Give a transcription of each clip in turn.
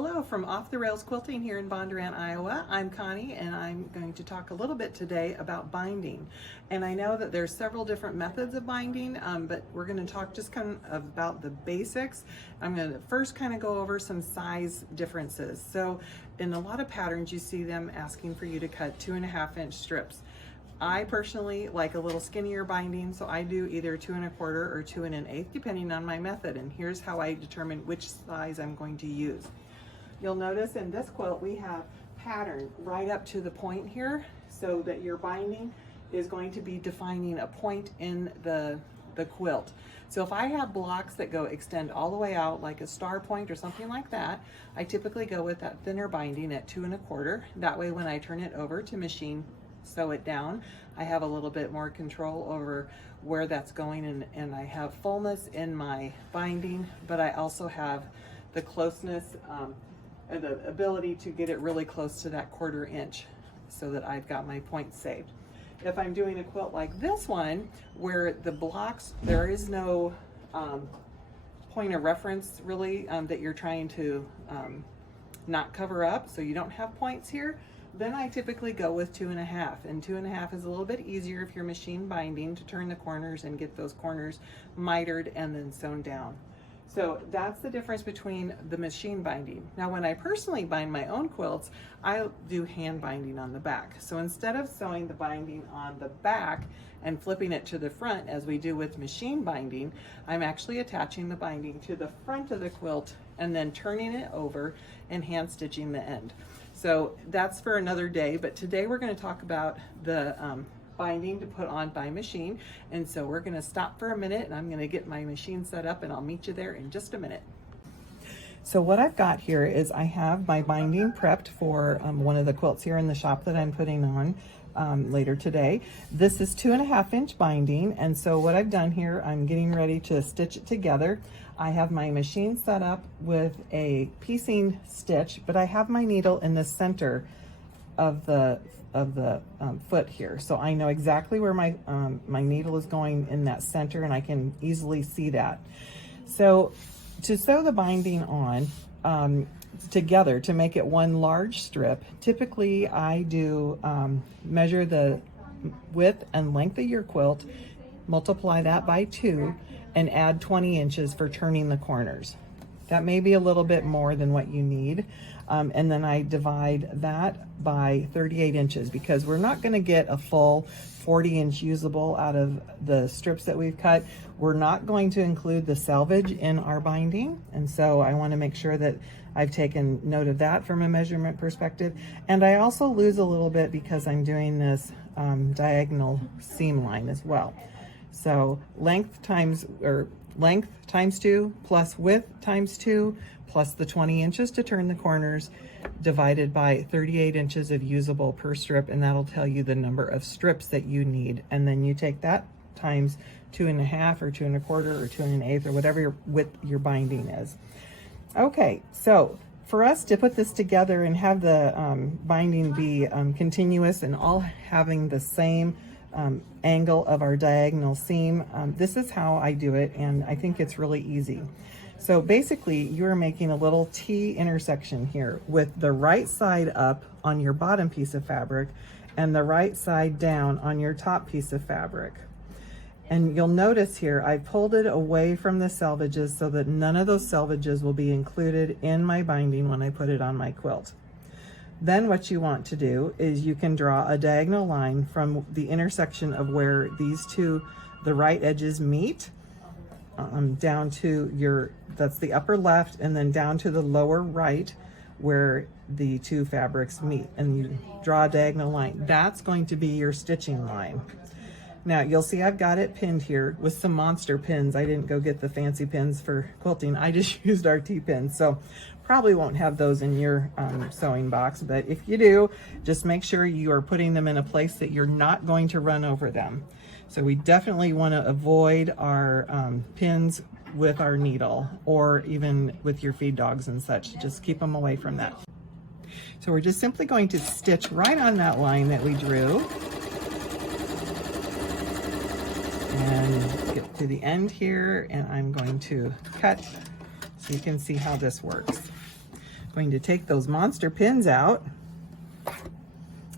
Hello from Off the Rails Quilting here in Bondurant, Iowa. I'm Connie and I'm going to talk a little bit today about binding. And I know that there's several different methods of binding, but we're going to talk just kind of about the basics. I'm going to first kind of go over some size differences. So in a lot of patterns you see them asking for you to cut 2.5-inch strips. I personally like a little skinnier binding, so I do either 2 1/4 or 2 1/8 depending on my method, and here's how I determine which size I'm going to use. You'll notice in this quilt we have pattern right up to the point here, so that your binding is going to be defining a point in the quilt. So if I have blocks that extend all the way out like a star point or something like that, I typically go with that thinner binding at 2 1/4. That way when I turn it over to machine sew it down, I have a little bit more control over where that's going, and I have fullness in my binding, but I also have the closeness and the ability to get it really close to that 1/4 inch so that I've got my points saved. If I'm doing a quilt like this one where the blocks, there is no point of reference really that you're trying to not cover up, so you don't have points here, then I typically go with 2 1/2, and 2 1/2 is a little bit easier if you're machine binding to turn the corners and get those corners mitered and then sewn down. So that's the difference between the machine binding. Now when I personally bind my own quilts, I do hand binding on the back. So instead of sewing the binding on the back and flipping it to the front as we do with machine binding, I'm actually attaching the binding to the front of the quilt and then turning it over and hand stitching the end. So that's for another day, but today we're going to talk about the binding to put on by machine. And so we're going to stop for a minute and I'm going to get my machine set up and I'll meet you there in just a minute. So what I've got here is I have my binding prepped for one of the quilts here in the shop that I'm putting on later today. This is 2 1/2-inch binding, and so what I've done here, I'm getting ready to stitch it together. I have my machine set up with a piecing stitch, but I have my needle in the center of the foot here, so I know exactly where my my needle is going in that center, and I can easily see that. So to sew the binding on together to make it one large strip, typically I do measure the width and length of your quilt, multiply that by 2, and add 20 inches for turning the corners. That may be a little bit more than what you need. And then I divide that by 38 inches because we're not going to get a full 40-inch usable out of the strips that we've cut. We're not going to include the selvage in our binding, and so I want to make sure that I've taken note of that from a measurement perspective. And I also lose a little bit because I'm doing this diagonal seam line as well. So length times 2 plus width times 2 plus the 20 inches to turn the corners divided by 38 inches of usable per strip, and that'll tell you the number of strips that you need. And then you take that times 2 1/2 or 2 1/4 or 2 1/8 or whatever your width your binding is. Okay, so for us to put this together and have the binding be continuous and all having the same angle of our diagonal seam, this is how I do it, and I think it's really easy. So basically you're making a little T intersection here with the right side up on your bottom piece of fabric and the right side down on your top piece of fabric. And you'll notice here I pulled it away from the selvages so that none of those selvages will be included in my binding when I put it on my quilt. Then what you want to do is you can draw a diagonal line from the intersection of where these two, the right edges meet, down to that's the upper left, and then down to the lower right where the two fabrics meet, and you draw a diagonal line. That's going to be your stitching line. Now you'll see I've got it pinned here with some monster pins. I didn't go get the fancy pins for quilting. I just used RT pins, so probably won't have those in your sewing box, but if you do, just make sure you are putting them in a place that you're not going to run over them. So we definitely want to avoid our pins with our needle, or even with your feed dogs and such. Just keep them away from that. So we're just simply going to stitch right on that line that we drew and get to the end here, and I'm going to cut so you can see how this works. going to take those monster pins out,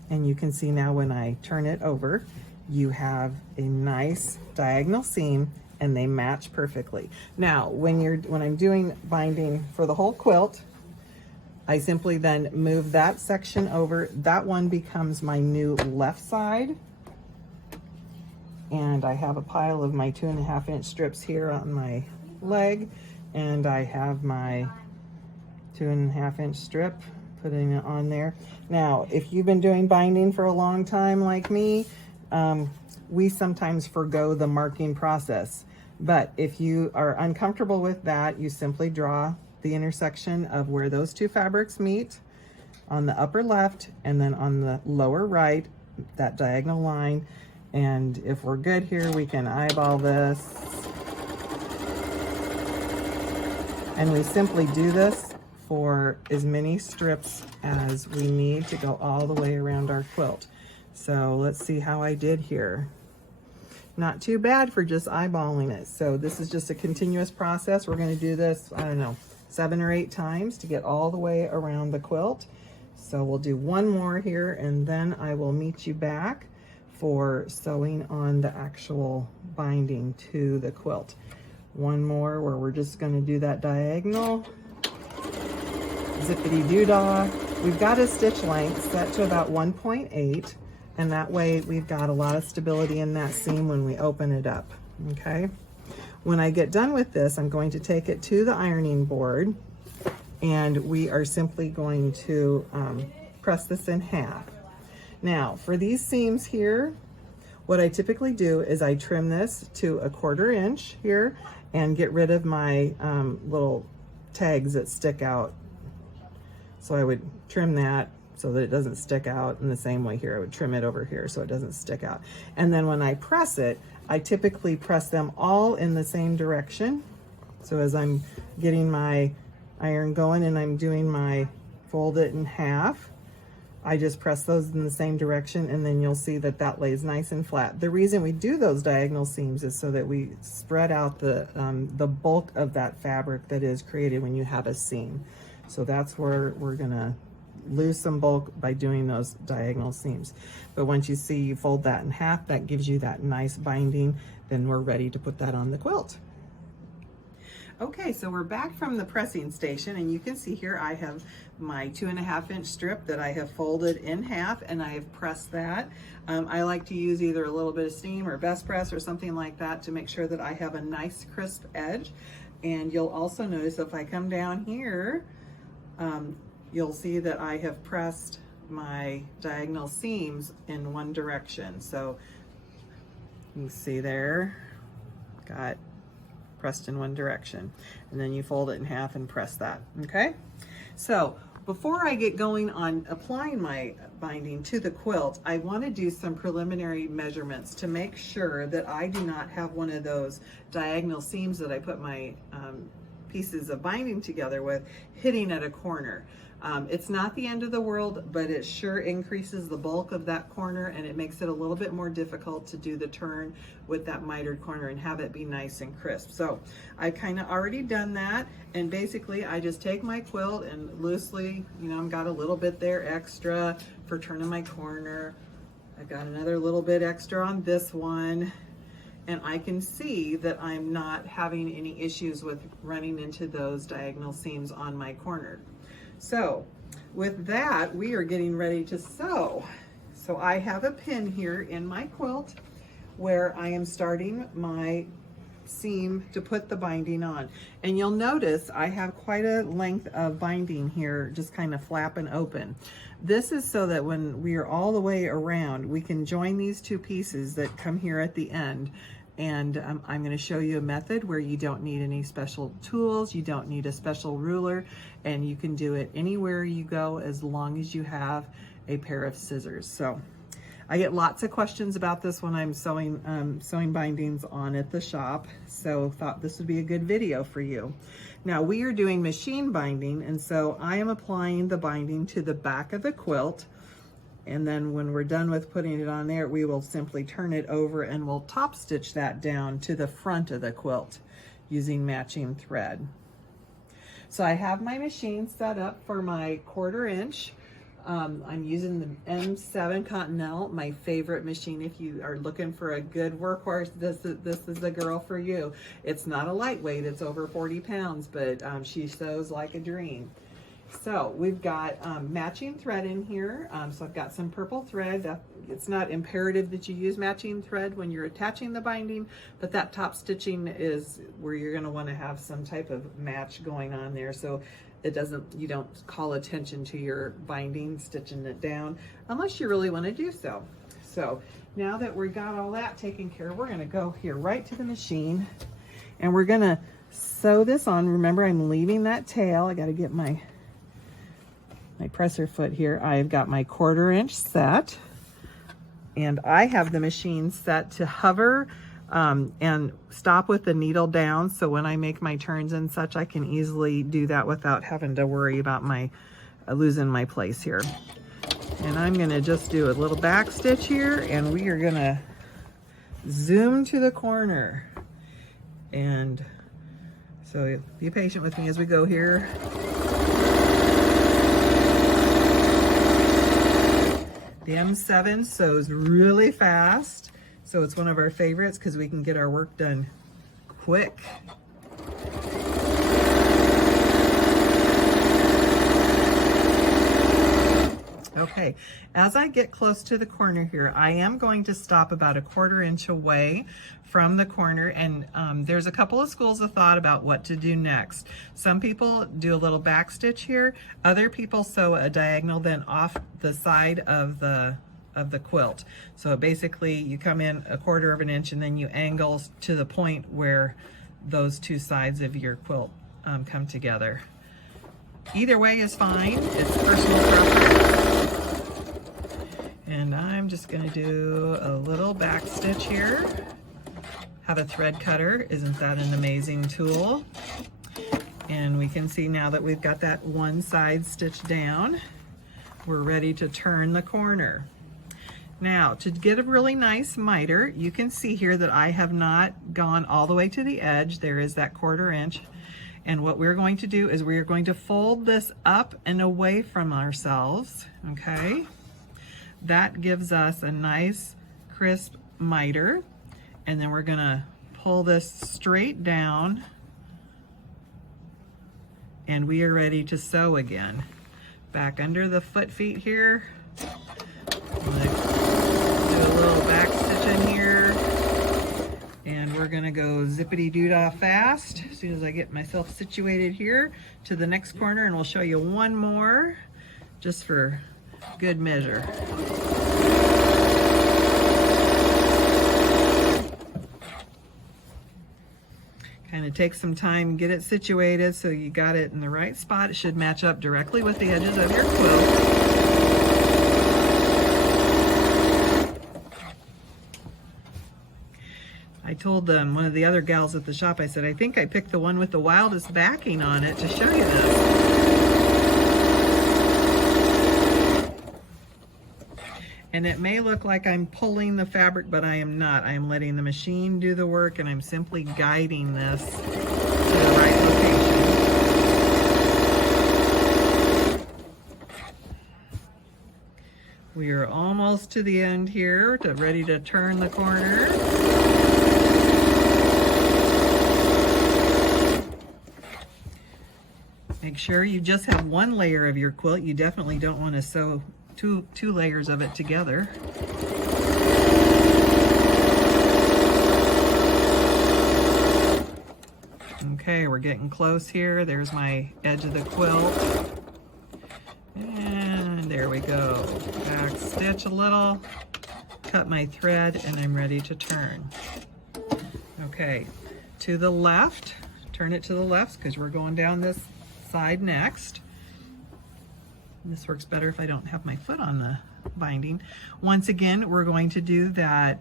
and you can see now when I turn it over, you have a nice diagonal seam and they match perfectly. Now, when I'm doing binding for the whole quilt, I simply then move that section over. That one becomes my new left side. And I have a pile of my 2.5-inch strips here on my leg, and I have my 2.5-inch strip, putting it on there. Now, if you've been doing binding for a long time like me, we sometimes forgo the marking process. But if you are uncomfortable with that, you simply draw the intersection of where those two fabrics meet on the upper left, and then on the lower right, that diagonal line. And if we're good here, we can eyeball this. And we simply do this for as many strips as we need to go all the way around our quilt. So let's see how I did here. Not too bad for just eyeballing it. So this is just a continuous process. We're going to do this, I don't know, 7 or 8 times to get all the way around the quilt. So we'll do one more here, and then I will meet you back for sewing on the actual binding to the quilt. One more where we're just going to do that diagonal zippity doo-dah. We've got a stitch length set to about 1.8, and that way we've got a lot of stability in that seam when we open it up. Okay, when I get done with this, I'm going to take it to the ironing board, and we are simply going to press this in half. Now, for these seams here, what I typically do is I trim this to 1/4 inch here and get rid of my little tags that stick out. So I would trim that so that it doesn't stick out. In the same way here, I would trim it over here so it doesn't stick out. And then when I press it, I typically press them all in the same direction. So as I'm getting my iron going and I'm doing my fold it in half, I just press those in the same direction, and then you'll see that that lays nice and flat. The reason we do those diagonal seams is so that we spread out the bulk of that fabric that is created when you have a seam. So that's where we're gonna lose some bulk by doing those diagonal seams. But once you see you fold that in half, that gives you that nice binding, then we're ready to put that on the quilt. Okay, so we're back from the pressing station, and you can see here I have my 2.5-inch strip that I have folded in half, and I have pressed that. I like to use either a little bit of steam or best press or something like that to make sure that I have a nice crisp edge. And you'll also notice if I come down here, you'll see that I have pressed my diagonal seams in one direction. So you see there, got pressed in one direction, and then you fold it in half and press that. Okay, so before I get going on applying my binding to the quilt, I want to do some preliminary measurements to make sure that I do not have one of those diagonal seams that I put my pieces of binding together with hitting at a corner. It's not the end of the world, but it sure increases the bulk of that corner, and it makes it a little bit more difficult to do the turn with that mitered corner and have it be nice and crisp. So I've kind of already done that, and basically I just take my quilt and loosely, you know, I've got a little bit there extra for turning my corner. I've got another little bit extra on this one, and I can see that I'm not having any issues with running into those diagonal seams on my corner. So with that, we are getting ready to sew. So I have a pin here in my quilt where I am starting my seam to put the binding on. And you'll notice I have quite a length of binding here, just kind of flapping open. This is so that when we are all the way around, we can join these two pieces that come here at the end. And I'm going to show you a method where you don't need any special tools, you don't need a special ruler, and you can do it anywhere you go as long as you have a pair of scissors. So I get lots of questions about this when I'm sewing bindings on at the shop, so thought this would be a good video for you. Now we are doing machine binding, and so I am applying the binding to the back of the quilt. And then when we're done with putting it on there, we will simply turn it over and we'll top stitch that down to the front of the quilt using matching thread. So I have my machine set up for my 1/4 inch. I'm using the M7 Continental, my favorite machine. If you are looking for a good workhorse, this is the girl for you. It's not a lightweight, it's over 40 pounds, but she sews like a dream. So we've got matching thread in here. So I've got some purple thread. It's not imperative that you use matching thread when you're attaching the binding, but that top stitching is where you're going to want to have some type of match going on there. So it doesn't, you don't call attention to your binding, stitching it down, unless you really want to do so. So now that we got all that taken care of, we're going to go here right to the machine and we're going to sew this on. Remember, I'm leaving that tail. I got to get my presser foot here. I've got my 1/4 inch set, and I have the machine set to hover and stop with the needle down, so when I make my turns and such, I can easily do that without having to worry about my losing my place here. And I'm gonna just do a little back stitch here, and we are gonna zoom to the corner. And so be patient with me as we go here. The M7 sews really fast, so it's one of our favorites because we can get our work done quick. Okay, as I get close to the corner here, I am going to stop about a 1/4 inch away from the corner, and there's a couple of schools of thought about what to do next. Some people do a little back stitch here. Other people sew a diagonal then off the side of the quilt. So basically you come in a 1/4 inch and then you angle to the point where those two sides of your quilt come together. Either way is fine. It's personal preference. And I'm just going to do a little back stitch here. Have a thread cutter. Isn't that an amazing tool? And we can see now that we've got that one side stitched down, we're ready to turn the corner. Now, to get a really nice miter, you can see here that I have not gone all the way to the edge. There is that 1/4 inch. And what we're going to do is we're going to fold this up and away from ourselves, okay? That gives us a nice crisp miter. And then we're gonna pull this straight down and we are ready to sew again. Back under the foot feet here. I'm gonna do a little back stitch in here. And we're gonna go zippity-doo-dah fast as soon as I get myself situated here to the next corner, and we'll show you one more just for good measure. Kind of take some time, get it situated so you got it in the right spot. It should match up directly with the edges of your quilt. I told one of the other gals at the shop, I said, I think I picked the one with the wildest backing on it to show you this. And it may look like I'm pulling the fabric, but I am not. I am letting the machine do the work, and I'm simply guiding this to the right location. We are almost to the end here, ready to turn the corner. Make sure you just have one layer of your quilt. You definitely don't want to sew two layers of it together. Okay, we're getting close here. There's my edge of the quilt. And there we go. Back stitch a little, cut my thread, and I'm ready to turn. Okay, to the left, turn it to the left because we're going down this side next. This works better if I don't have my foot on the binding. Once again, we're going to do that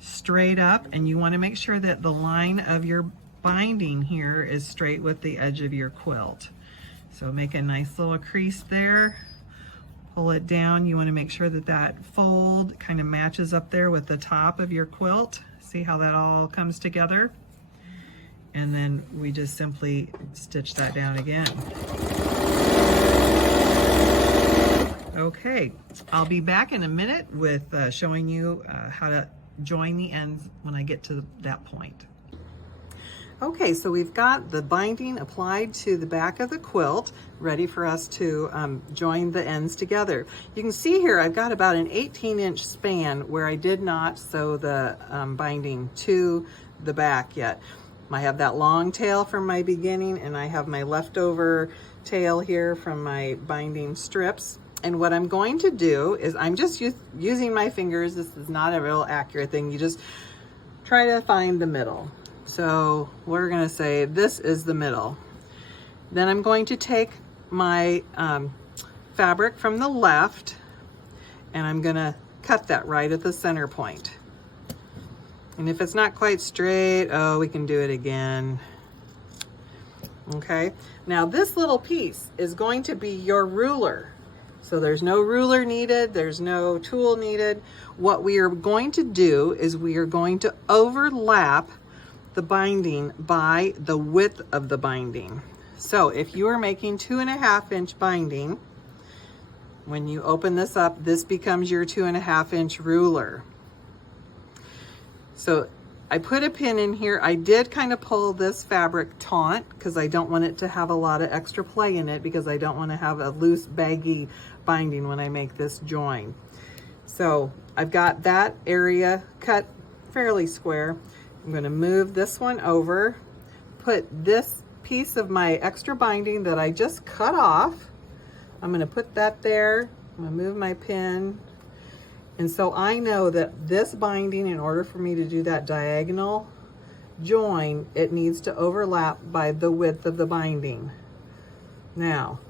straight up, and you want to make sure that the line of your binding here is straight with the edge of your quilt. So make a nice little crease there, pull it down. You want to make sure that that fold kind of matches up there with the top of your quilt. See how that all comes together? and then we just simply stitch that down again. Okay, I'll be back in a minute with showing you how to join the ends when I get to that point. Okay, so we've got the binding applied to the back of the quilt, ready for us to join the ends together. You can see here I've got about an 18-inch span where I did not sew the binding to the back yet. I have that long tail from my beginning, and I have my leftover tail here from my binding strips. And what I'm going to do is I'm just using my fingers. This is not a real accurate thing. You just try to find the middle. So we're going to say this is the middle. Then I'm going to take my fabric from the left, and I'm going to cut that right at the center point. And if it's not quite straight, oh, we can do it again. Okay, now this little piece is going to be your ruler. So there's no ruler needed, there's no tool needed. What we are going to do is we are going to overlap the binding by the width of the binding. So if you are making 2.5-inch binding, when you open this up, this becomes your 2.5-inch ruler. So I put a pin in here. I did kind of pull this fabric taut because I don't want it to have a lot of extra play in it, because I don't want to have a loose, baggy binding when I make this join. So I've got that area cut fairly square. I'm going to move this one over, put this piece of my extra binding that I just cut off, I'm going to put that there. I'm going to move my pin. And so I know that this binding, in order for me to do that diagonal join, it needs to overlap by the width of the binding. Now,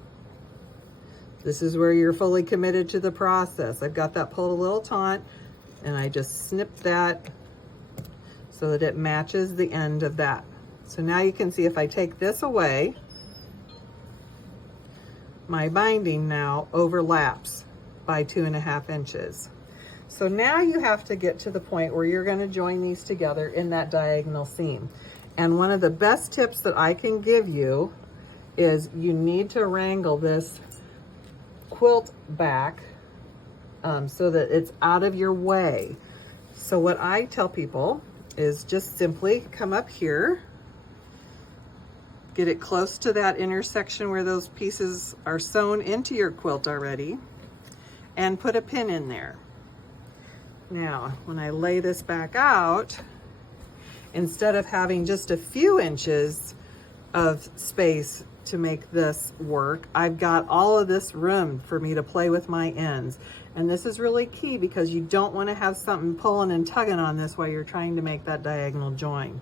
this is where you're fully committed to the process. I've got that pulled a little taut, and I just snip that so that it matches the end of that. So now you can see if I take this away, my binding now overlaps by 2.5 inches. So now you have to get to the point where you're going to join these together in that diagonal seam. And one of the best tips that I can give you is you need to wrangle this quilt back so that it's out of your way. So what I tell people is just simply come up here, get it close to that intersection where those pieces are sewn into your quilt already, and put a pin in there. Now, when I lay this back out, instead of having just a few inches of space to make this work, I've got all of this room for me to play with my ends. And this is really key, because you don't want to have something pulling and tugging on this while you're trying to make that diagonal join.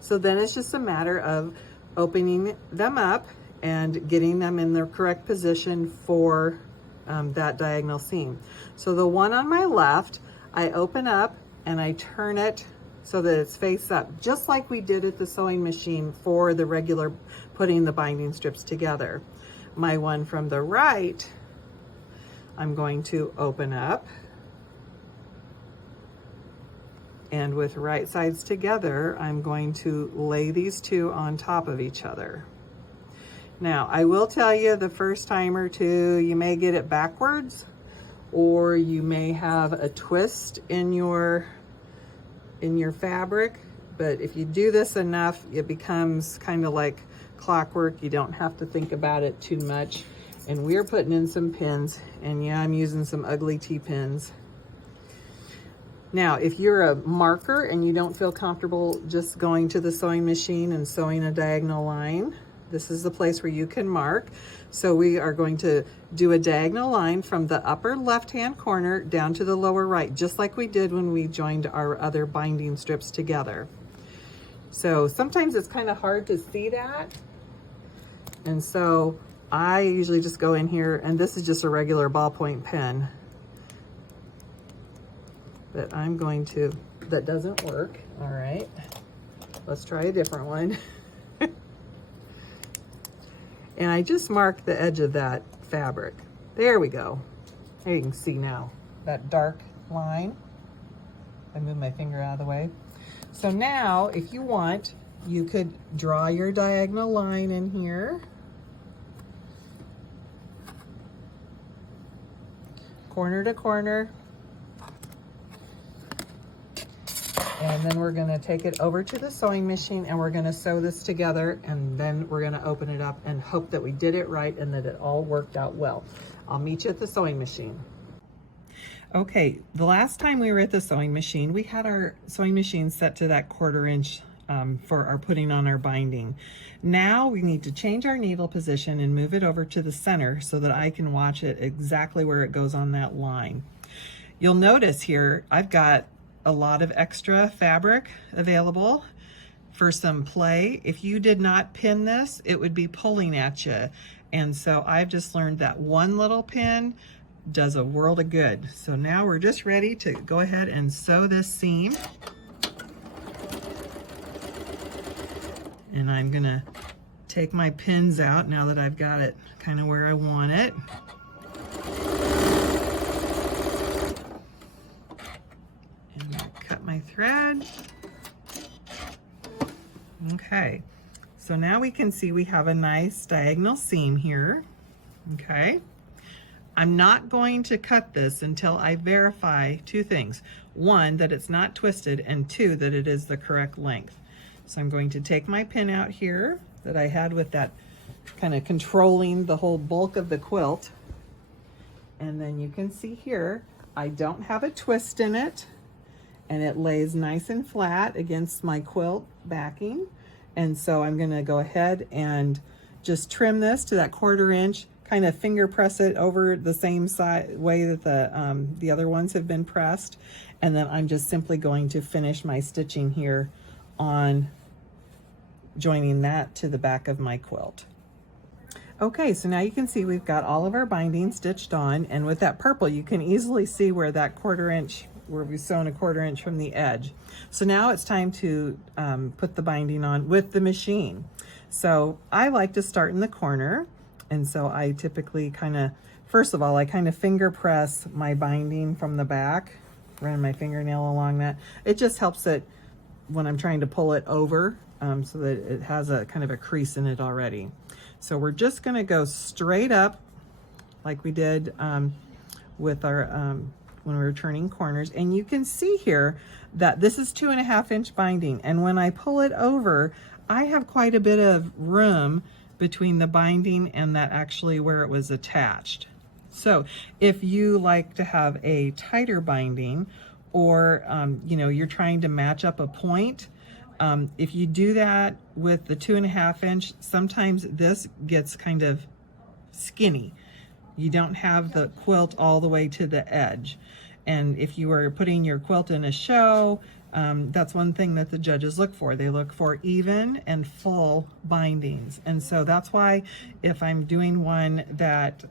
So then it's just a matter of opening them up and getting them in their correct position for that diagonal seam. So the one on my left, I open up and I turn it so that it's face up, just like we did at the sewing machine for the regular putting the binding strips together. My one from the right, I'm going to open up, and with right sides together, I'm going to lay these two on top of each other. Now, I will tell you, the first time or two, you may get it backwards, or you may have a twist in your fabric, but if you do this enough, it becomes kind of like clockwork. You don't have to think about it too much. And we're putting in some pins, and yeah, I'm using some ugly T-pins. Now, if you're a marker and you don't feel comfortable just going to the sewing machine and sewing a diagonal line, this is the place where you can mark. So we are going to do a diagonal line from the upper left-hand corner down to the lower right, just like we did when we joined our other binding strips together. So sometimes it's kind of hard to see that. And so I usually just go in here, and this is just a regular ballpoint pen. But I'm going to, that doesn't work. All right, let's try a different one. And I just mark the edge of that fabric. There we go. There you can see now that dark line. I move my finger out of the way. So now, if you want, you could draw your diagonal line in here. Corner to corner. And then we're gonna take it over to the sewing machine and we're gonna sew this together, and then we're gonna open it up and hope that we did it right and that it all worked out well. I'll meet you at the sewing machine. Okay, the last time we were at the sewing machine, we had our sewing machine set to that 1/4 inch for our putting on our binding. Now we need to change our needle position and move it over to the center so that I can watch it exactly where it goes on that line. You'll notice here, I've got a lot of extra fabric available for some play. If you did not pin this, it would be pulling at you. And so I've just learned that one little pin does a world of good. So now we're just ready to go ahead and sew this seam. And I'm gonna take my pins out now that I've got it kind of where I want it. My thread. Okay, so now we can see we have a nice diagonal seam here. Okay, I'm not going to cut this until I verify two things. One, that it's not twisted, and two, that it is the correct length. So I'm going to take my pin out here that I had with that kind of controlling the whole bulk of the quilt. And then you can see here, I don't have a twist in it. And it lays nice and flat against my quilt backing. And so I'm gonna go ahead and just trim this to that 1/4 inch, kind of finger press it over the same side way that the other ones have been pressed. And then I'm just simply going to finish my stitching here on joining that to the back of my quilt. Okay, so now you can see we've got all of our binding stitched on, and with that purple you can easily see where that 1/4 inch, where we've sewn a 1/4 inch from the edge. So now it's time to put the binding on with the machine. So I like to start in the corner, and so I typically first of all, I kind of finger press my binding from the back, run my fingernail along that. It just helps it when I'm trying to pull it over so that it has a kind of a crease in it already. So we're just gonna go straight up like we did with our when we were turning corners. And you can see here that this is 2.5 inch binding. And when I pull it over, I have quite a bit of room between the binding and that actually where it was attached. So if you like to have a tighter binding, or you know, you're trying to match up a point, if you do that with the 2.5 inch, sometimes this gets kind of skinny. You don't have the quilt all the way to the edge. And if you are putting your quilt in a show, that's one thing that the judges look for. They look for even and full bindings. And so that's why if I'm doing one that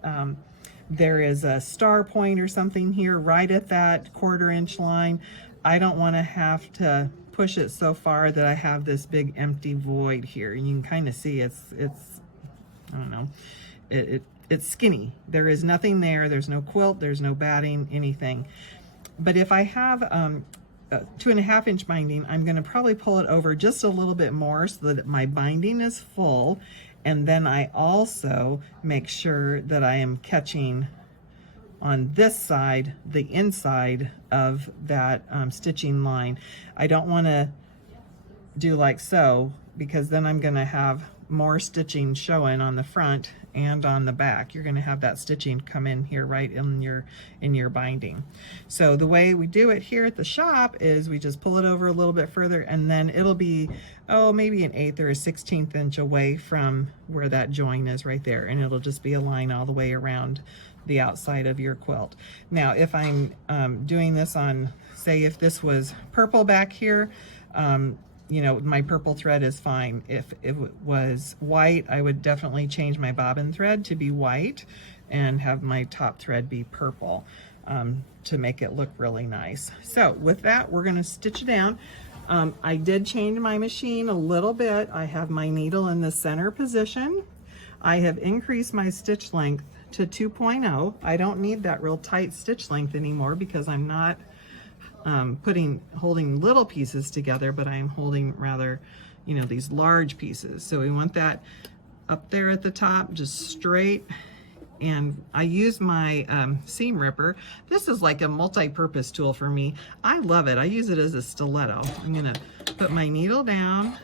there is a star point or something here right at that 1/4 inch line, I don't want to have to push it so far that I have this big empty void here. And you can kind of see it's I don't know, it's skinny. There is nothing there. There's no quilt, there's no batting, anything. But if I have a 2.5 inch binding, I'm going to probably pull it over just a little bit more so that my binding is full. And then I also make sure that I am catching on this side, the inside of that stitching line. I don't want to do like so, because then I'm going to have more stitching showing on the front and on the back. You're going to have that stitching come in here right in your binding. So the way we do it here at the shop is we just pull it over a little bit further, and then it'll be, oh, maybe an 1/8 or a 1/16 inch away from where that join is right there, and it'll just be a line all the way around the outside of your quilt. Now if I'm doing this on, say if this was purple back here, you know, my purple thread is fine. If it was white, I would definitely change my bobbin thread to be white and have my top thread be purple to make it look really nice. So with that, we're going to stitch it down. I did change my machine a little bit. I have my needle in the center position. I have increased my stitch length to 2.0. I don't need that real tight stitch length anymore because I'm not holding little pieces together, but I am holding rather you know, these large pieces. So we want that up there at the top, just straight. And I use my seam ripper. This is like a multi-purpose tool for me. I love it. I use it as a stiletto. I'm gonna put my needle down,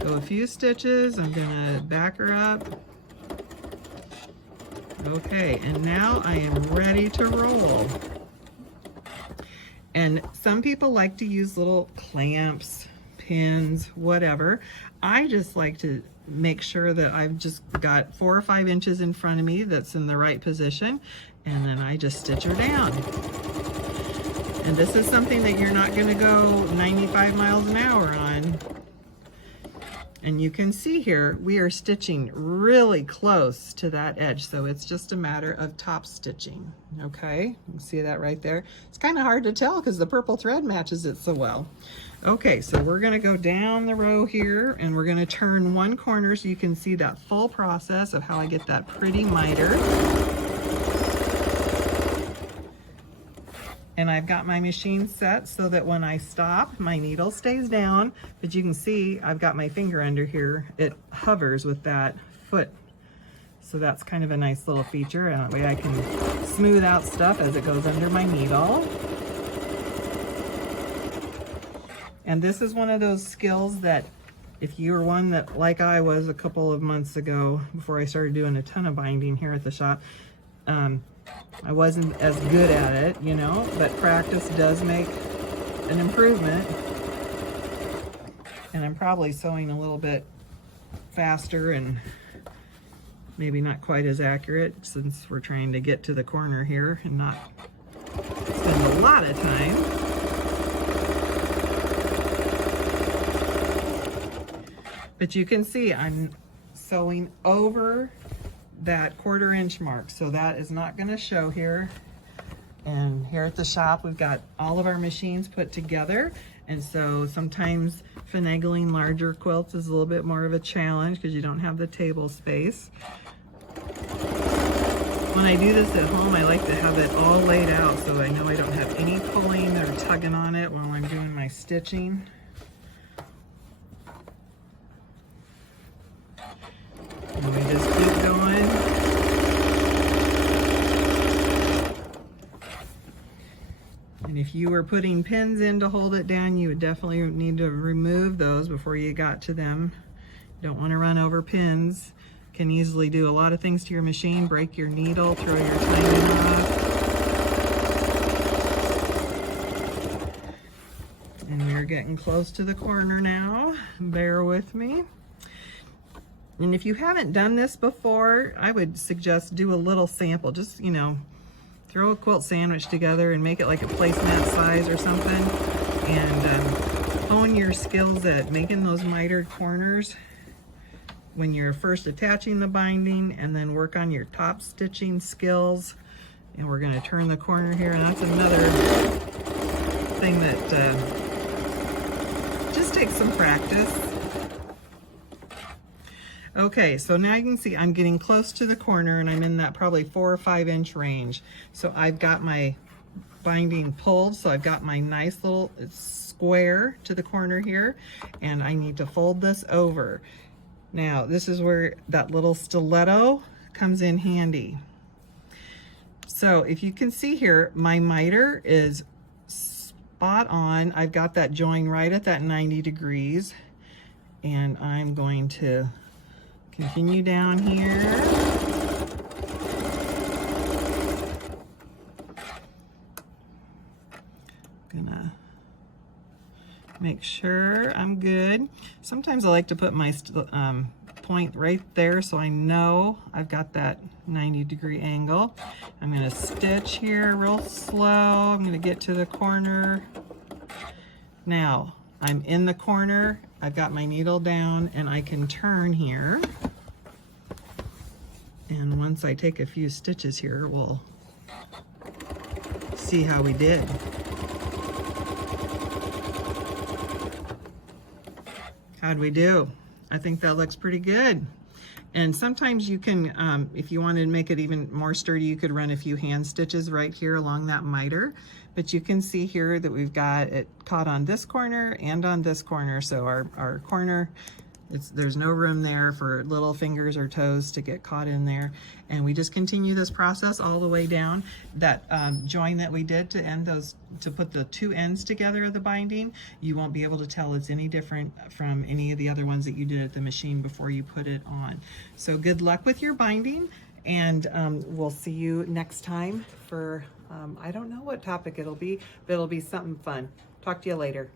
go a few stitches. I'm gonna back her up. Okay, and now I am ready to roll. And some people like to use little clamps, pins, whatever. I just like to make sure that I've just got 4 or 5 inches in front of me that's in the right position, and then I just stitch her down. And this is something that you're not going to go 95 miles an hour on. And you can see here, we are stitching really close to that edge, so it's just a matter of top stitching, okay? You can see that right there. It's kind of hard to tell because the purple thread matches it so well. Okay, so we're gonna go down the row here, and we're gonna turn one corner so you can see that full process of how I get that pretty miter. And I've got my machine set so that when I stop, my needle stays down, but you can see I've got my finger under here. It hovers with that foot. So that's kind of a nice little feature, and that way I can smooth out stuff as it goes under my needle. And this is one of those skills that if you're one that, like I was a couple of months ago, before I started doing a ton of binding here at the shop, I wasn't as good at it, you know, but practice does make an improvement. And I'm probably sewing a little bit faster and maybe not quite as accurate since we're trying to get to the corner here and not spend a lot of time. But you can see I'm sewing over that 1/4 inch mark, so that is not going to show here. And here at the shop we've got all of our machines put together, and so sometimes finagling larger quilts is a little bit more of a challenge because you don't have the table space. When I do this at home, I like to have it all laid out so I know I don't have any pulling or tugging on it while I'm doing my stitching. And we just keep going. And if you were putting pins in to hold it down, you would definitely need to remove those before you got to them. You don't want to run over pins. Can easily do a lot of things to your machine, break your needle, throw your timing off. And we're getting close to the corner now. Bear with me. And if you haven't done this before, I would suggest do a little sample. Just, you know, throw a quilt sandwich together and make it like a placemat size or something. And hone your skills at making those mitered corners when you're first attaching the binding, and then work on your top stitching skills. And we're gonna turn the corner here, and that's another thing that just takes some practice. Okay, so now you can see I'm getting close to the corner, and I'm in that probably 4 or 5 inch range. So I've got my binding pulled, so I've got my nice little square to the corner here, and I need to fold this over. Now, this is where that little stiletto comes in handy. So if you can see here, my miter is spot on. I've got that join right at that 90 degrees, and I'm going to continue down here. Gonna make sure I'm good. Sometimes I like to put my point right there so I know I've got that 90-degree angle. I'm gonna stitch here real slow. I'm gonna get to the corner. Now, I'm in the corner. I've got my needle down, and I can turn here. And once I take a few stitches here, we'll see how we did. How'd we do? I think that looks pretty good. And sometimes you can, if you wanted to make it even more sturdy, you could run a few hand stitches right here along that miter. But you can see here that we've got it caught on this corner and on this corner. So our corner, there's no room there for little fingers or toes to get caught in there. And we just continue this process all the way down. That join that we did to end those, to put the two ends together of the binding, you won't be able to tell it's any different from any of the other ones that you did at the machine before you put it on. So good luck with your binding, and we'll see you next time for, I don't know what topic it'll be, but it'll be something fun. Talk to you later.